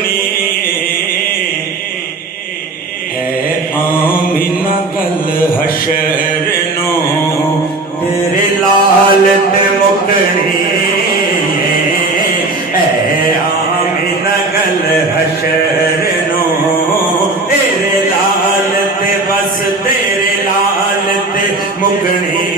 مکنی اے آمینہ گل حشر نو تیرے لال تے مکنی اے آمینہ گل حشر نو تیرے لال تے بس تیرے لال تے مکنی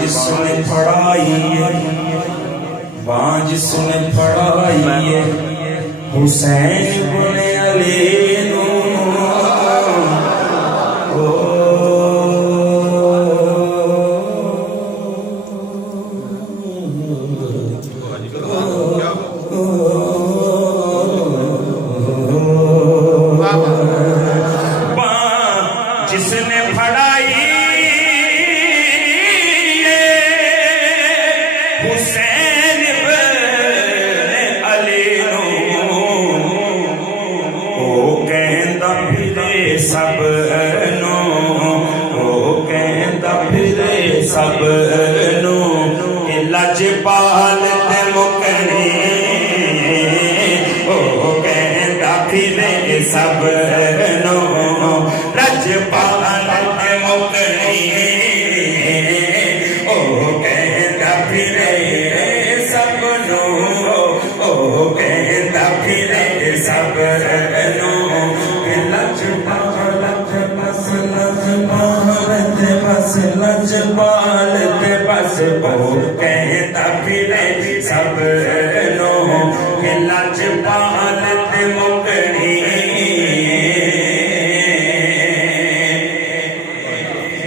جس نے پڑھائی جس نے پڑھائی حسین بن علی نو جس نے پڑھائی حسین بن علی نو او کہندا پھرے سب نو او کہندا پھرے سب نو کہ لجپال تے مکنی او کہندا پھرے سب نو لجپال تے مکنی او کہندا پھرے سب نو او کہندا پھرے سب نو لجپال تے بس لجپال تے بس او کہندا پھرے سب نو لجپال تے مکنی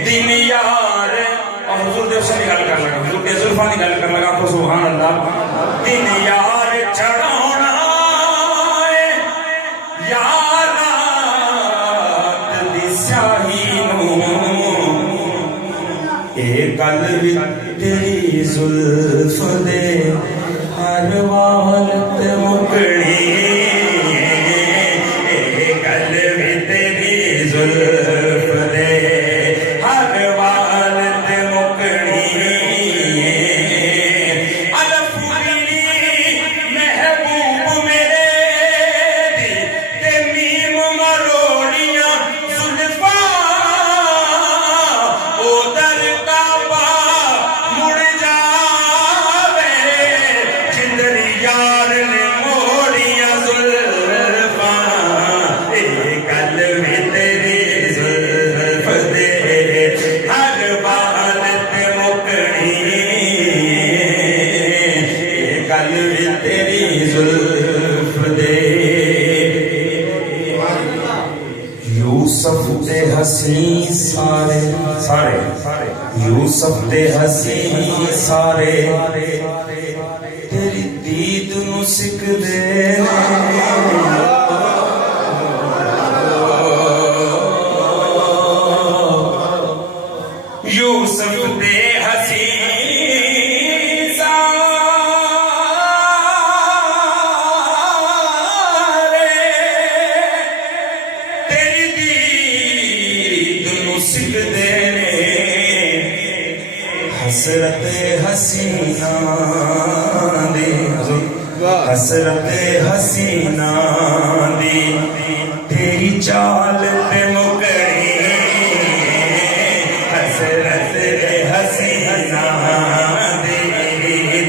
دن یار حضور دے سے گل کر لگا حضور دے زلفاں دی گل کر لگا تو سبحان اللہ دن یار چڑھاونا اے یار رات دی سیاہی نو اے گل وی تیری زلف دے ہر وال تے مکنی اے گل وی تیری زلف دے ہر وال تے مکنی الف میری محبوب میرے دی تے میم مروڑیاں زلفاں او در کعبہ مڑ جاوے جندری یار نے موڑیاں زلفاں اے گل وی تیری زلف دے ہر وال تے مکنی اے گل وی تیری زلف دے یوسف دے حسین سارے یوسف دے حسین سارے تیری دید نو سکھ دے یوسف دے حسین سارے تیری دید نو سکھ دے حسرت حسینہ دی حسرت حسینہ دی تیری چال تے مکڑی حسرت حسینہ دی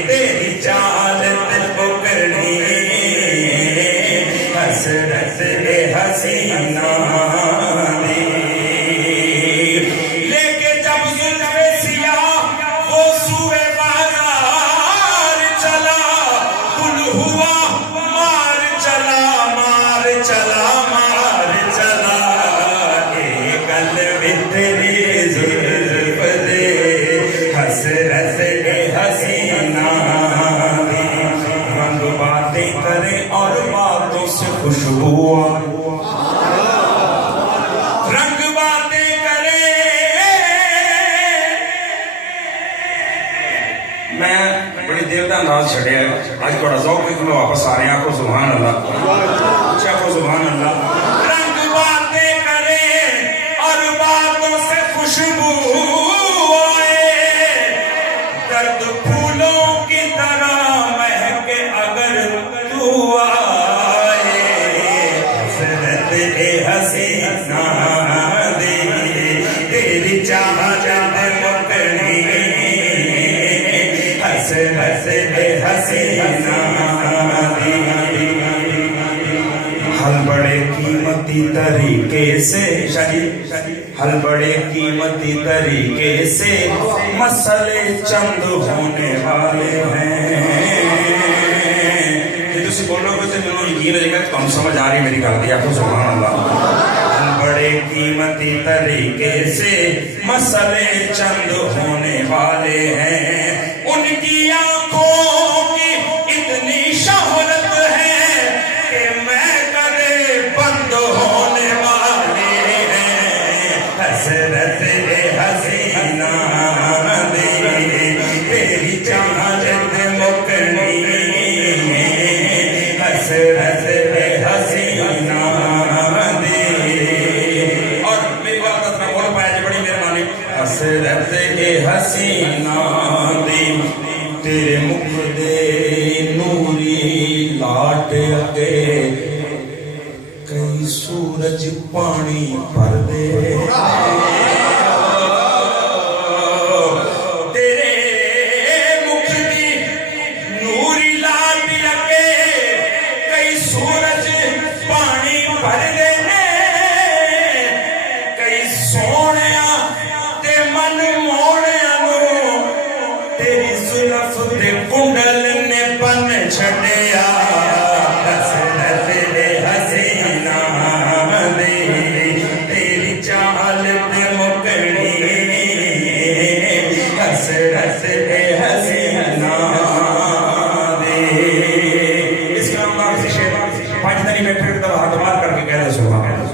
تیری چال تے مکڑی حسرت حسینہ دی لے کے جب زلف سیاہ وہ سوئے بازار چلا گل ہوا مار چلا اے قلب تیری زلف دے حسرت حسینہ دی رنگ باتیں کرے اور باتوں سے خوشبو رنگ باتیں کرے میں بڑی دیر کا انداز چھڑیا آج تھوڑا ذوق میں میں واپس آ رہے ہیں آپ کو سبحان اللہ اچھا کو سبحان اللہ رنگ باتیں کرے اور باتوں سے خوشبو آئے درد پھولوں کی طرح مہکے اگر تو آئے حسرت حسینہ دی تیری چاہت مکڑی حسرت حسینہ دی حل بڑے قیمتی طریقے سے حل بڑے قیمتی طریقے سے مسئلے چند ہونے والے ہیں یہ تسی بولو گے تو جنہوں یقین ہے کہ تم سمجھ آ رہی میری گل دی آپ کو سبحان اللہ حل بڑے قیمتی طریقے سے مسئلے چند ہونے والے ہیں ان کی آنکھوں کی اتنی شہرت ہے کہ میں کرے بند ہونے والے ہیں حسرت حسینہ دی تیری چاہت مکڑی حسرت حسینہ دی اور میری بات نہ بول پایا جی بڑی مہربانی حسرت حسینہ دی تیرے مکھ دے نوری لاٹ اگے کئی سورج پانی پر دے تیرے مکھ دی نوری لاٹ اگے کئی سورج پانی پر دے کئی سونیا تے من موڑیا نو تیری زلف دے کنڈل نے بن چھڑیا حسرت حسینہ دی تیری چال تے مکڑی حسرت حسینہ دی اس کا نام سے شیر پاکستانی میں پھر تو ہاتھ مار کر کے کہہ دے سبحان اللہ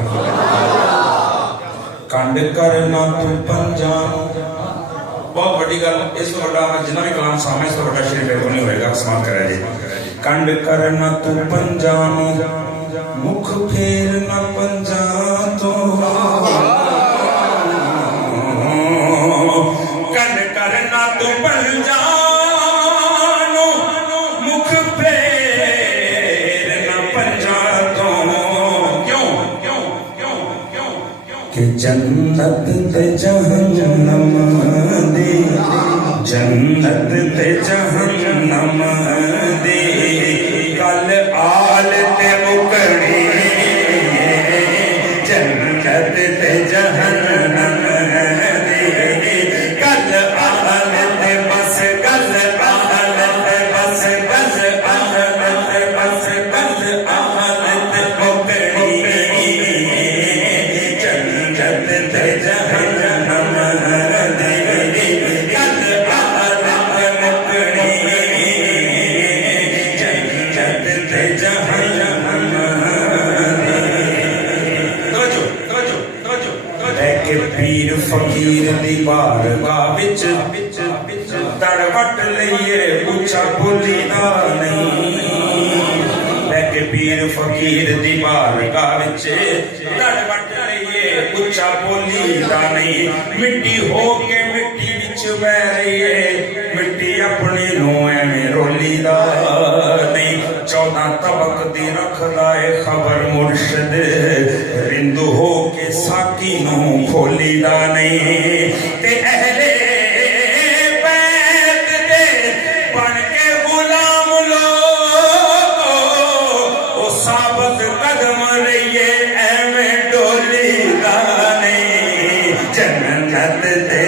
کنڈ کرنا تو پنجام بہت بڑی گل اس کو بڑا جنہ بھی کلام سامنے اس کو بڑا شریف ہے نہیں ہوئے گا سماعت کرے جی کنڈ کرنا تو پنجام مکھ پھیرنا پنجام تو کنڈ کرنا تو پنجام مکھ پھیرنا پنجام تو کیوں کہ جنت تے جہنم دی جنت تے جہنم دی کل آل تے مکڑی جنت تے جہنم دی کل آل تے بس کل آل تے بس کل آل تے بس کل آل تے مکڑی جنت تے جہنم دی کل آل تے مکڑی جنت تے جہنم کہ پیر فقیر دی بارگاہ وچ تڑ وٹ لئیے اونچا بولی دا نہیں کہ پیر فقیر دی بارگاہ وچ تڑ وٹ لئیے اونچا بولی دا نہیں مٹی ہو کے مٹی وچ بہ رہی ہے مٹی اپنی نو ایویں رولی دا نہیں 14 طبق دی رکھدا ہے خبر مرشد ہندو ہو کے ساکی نو کھولی دا نہیں تے اہلِ بیت دے بن کے غلام لوگ او ثابت قدم رہیے ایویں ڈولی دا نہیں جنت تے